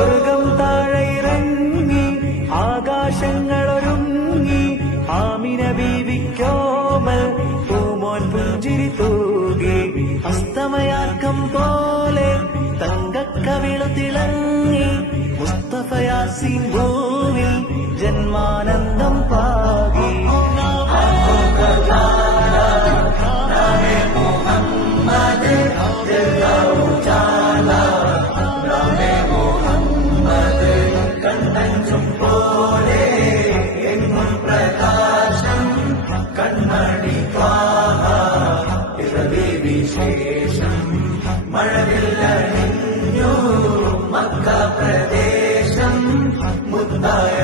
സ്വർഗം താഴെ ഇറങ്ങി ആകാശങ്ങളൊരുങ്ങി ആമിന ബീവിക്കോമൽ പൂമോൻ പുഞ്ചിരി തൂകി അസ്തമയാക്കം പോലെ തങ്കക്കവിളു തിളങ്ങി മുസ്തഫ യാസീൻ ഭൂവിൽ ജന്മാനന്ദം പാകി പോലെ എങ്ങും പ്രകാശം കൺമണി വിശേഷം മഴവില്ലണിഞ്ഞു മക്ക പ്രദേശം മുത്തായ